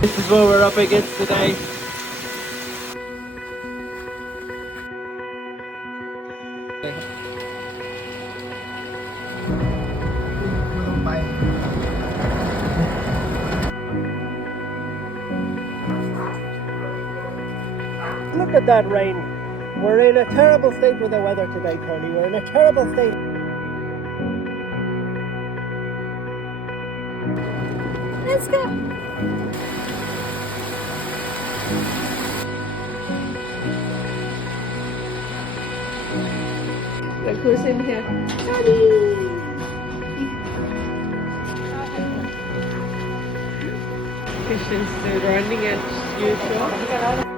This is what we're up against today. Look at that rain. We're in a terrible state with the weather today, Tony. We're in a terrible state. Let's go. Look who's in here. Tony! Fish is running as usual.